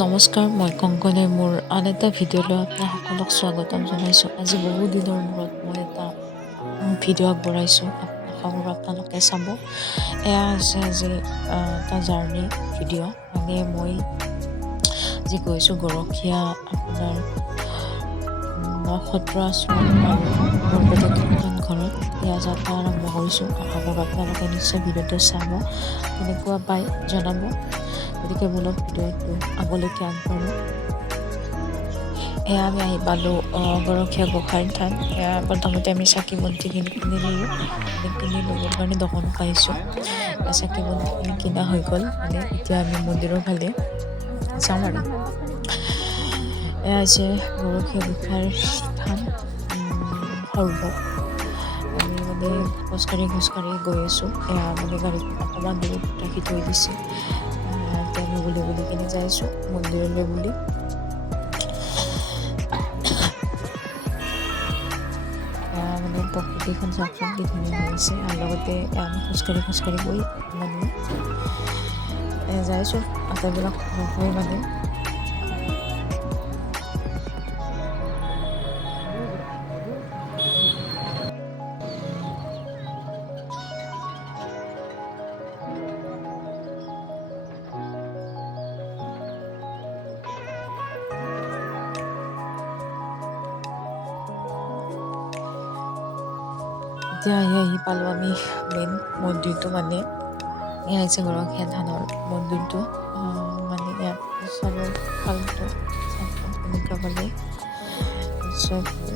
নমস্কাৰ, মই কংকনে মোৰ আন এটা ভিডিঅ'লৈ আপোনাক সকলোক স্বাগতম জনাইছোঁ। আজি বহু দিনৰ মূৰত মই এটা ভিডিঅ' আগবঢ়াইছোঁ। আশা কৰোঁ আপোনালোকে চাব। এয়া হৈছে আজি এটা জাৰ্ণি ভিডিঅ'। মানে মই আজি গৈছোঁ গৰখীয়া আপোনাৰ নক্ষত্ৰ আশ্ৰম আৰু বৰপেটা কীৰ্তন ঘৰত। এয়া যাত্ৰা আৰম্ভ কৰিছোঁ। আশা কৰোঁ আপোনালোকে নিশ্চয় ভিডিঅ'টো চাব, কেনেকুৱা পায় জনাব। গতিকে বলক ভিডিঅ'টো আগলৈকে আগবাঢ়ো। এয়া আমি আহি পালোঁ গৰখীয়া গোসাঁইৰ থান। এয়া প্ৰথমতে আমি চাকি বন্তিখিনি কিনি ল'লোঁ। কিনি ল'বৰ কাৰণে দোকানত আহিছোঁ। চাকি বন্তিখিনি কিনা হৈ গ'ল। মানে এতিয়া আমি মন্দিৰৰ ফালে যাম আৰু। এয়া হৈছে গৰখীয়া গোসাঁইৰ থান সৰ্বত। আমি মানে খোজকাঢ়ি গৈ আছোঁ। এয়া মানে গাড়ীখন অকণমান দূৰত ৰাখি থৈ দিছে। এতিয়া আমি বুলি কিনে যাই আছোঁ মন্দিৰলৈ বুলি। মানে প্ৰকৃতিখন চাওকচোন কি ধুনীয়া হৈ আছে। আৰু লগতে আমি খোজকাঢ়ি গৈ মানে যাইছোঁ আটাইবিলাক গোসাঁই মানে। এতিয়া আহি পালোঁ আমি মেইন মন্দিৰটো মানে। এয়া হৈছে গৰখীয়া থানৰ মন্দিৰটো। মানে ইয়াত চাবৰ ফালটো চাওকচোন কেনেকুৱা পালে নিশ্চয় ভাল।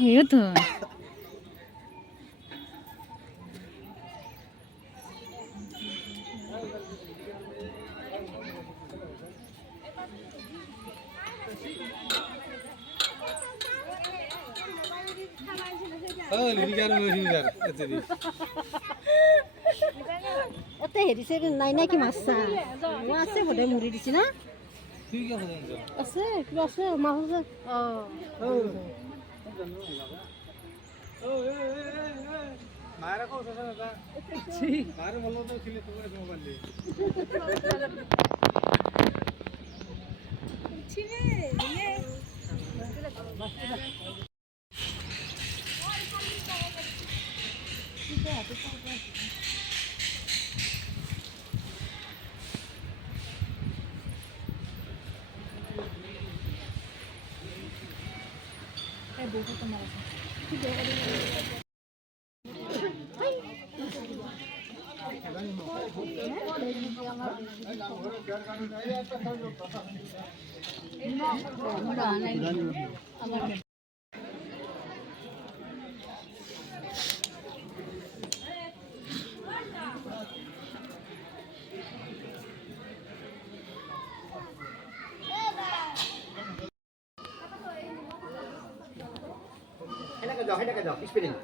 সেইটো হেৰিছে নাই নাই কি মাছা আছে বোধে মুড়ি দিছে না আছে কিবা আছে মাছ আছে মায়েরা কো সোসা দাদা মায়ের বললো তো ছিলে তোমার মোবাইল দিয়ে Hay na ka spinning.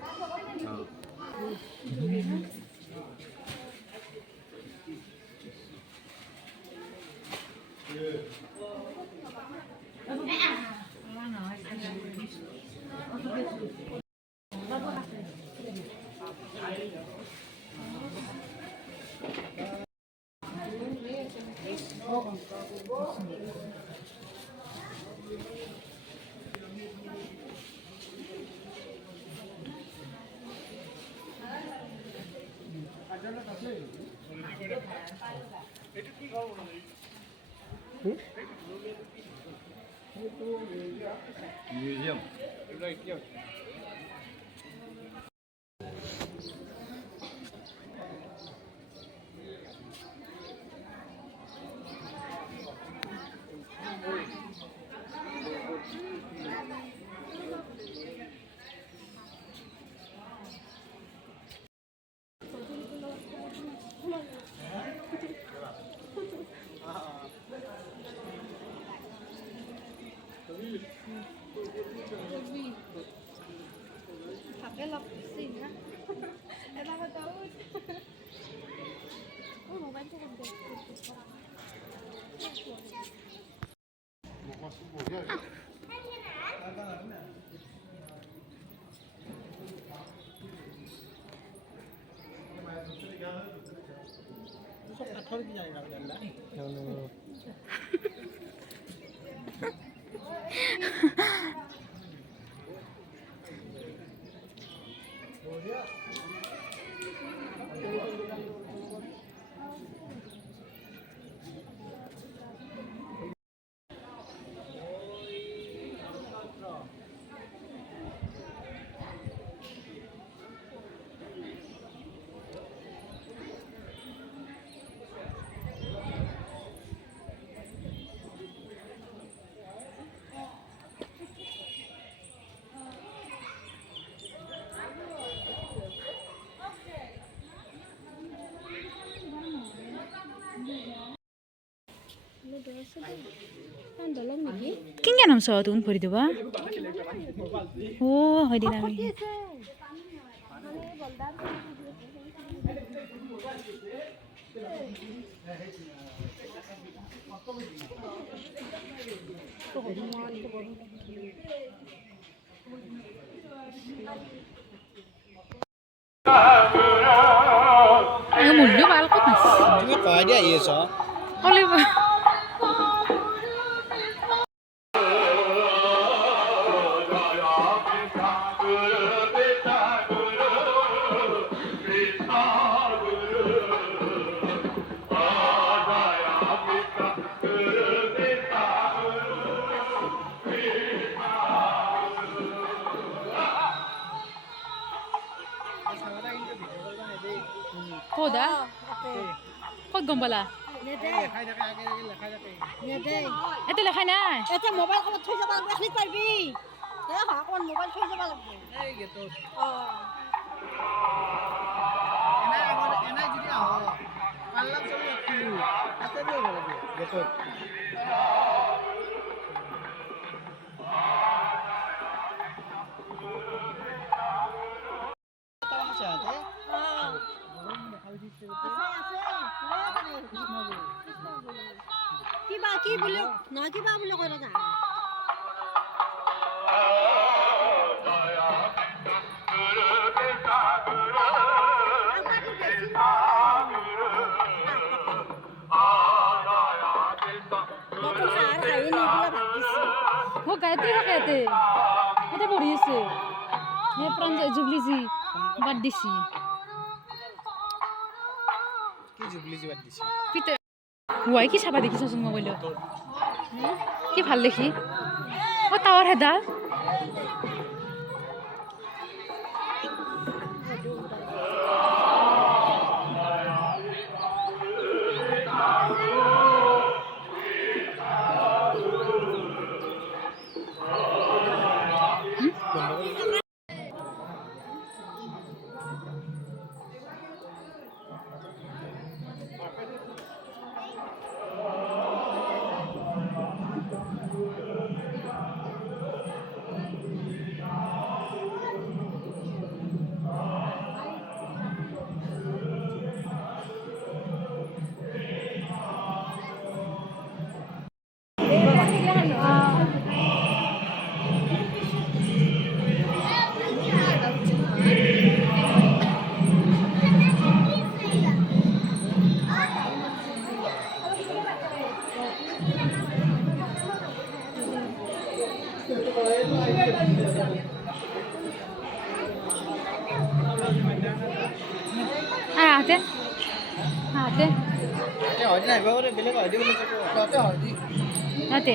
Museum. Right here. কিংকে নামছ তুমি ভৰি দিবা হয় দিন আমি মূল্য ভাল কথা তুমি কয় দিয়া আহি আছ কলে ক'ত ক'ত গম পালা এতিয়া লেখাই নাই এটা মোবাইল ক'ত থৈ যাব লাগিব এখনি পাৰবি দে অকণমান মোবাইল থৈ যাব লাগিব এই গেটত অঁ এনে যদি আহ পাল্লা চলি ৰাখিলো তাতে লৈ যাব লাগিব গেটত কিবা কি বুলি নহয় কিবা বুলি কৈ ৰজা Guru কি থাকে ইয়াতে এটা পঢ়ি আছে হে প্ৰাণ জুবলিজি বাদ দিছি কি জুবলি জিবাত দিছে পিতে হুৱাই কি চাবা দেখিছচোন মোবাইলত কি ভাল দেখি অ টাৱাৰ হেদা আহতে আহতে এ হয়দি নাই বাবুরে বেলেগ হয়দি বলে তাতে হয়দি আহতে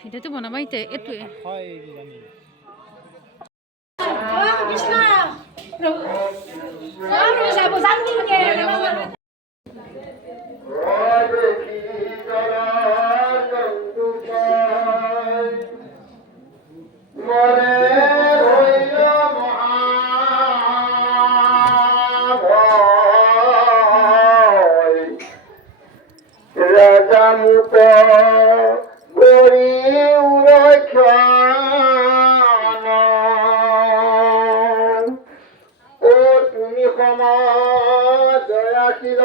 ভিডিঅ'টো বনাবা ইতে এইটোৱে হয় জানি রাজা মুখ গরি ও তুমি ক্ষমা দয়াশীল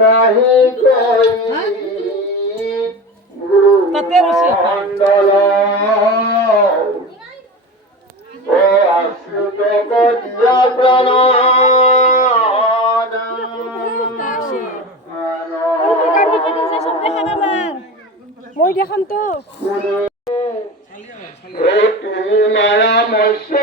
নাহি কই মণ্ডল ও আশ্রিত করিয়া প্রাণ মই দেখাম তো তুমি মায়া মৎস্য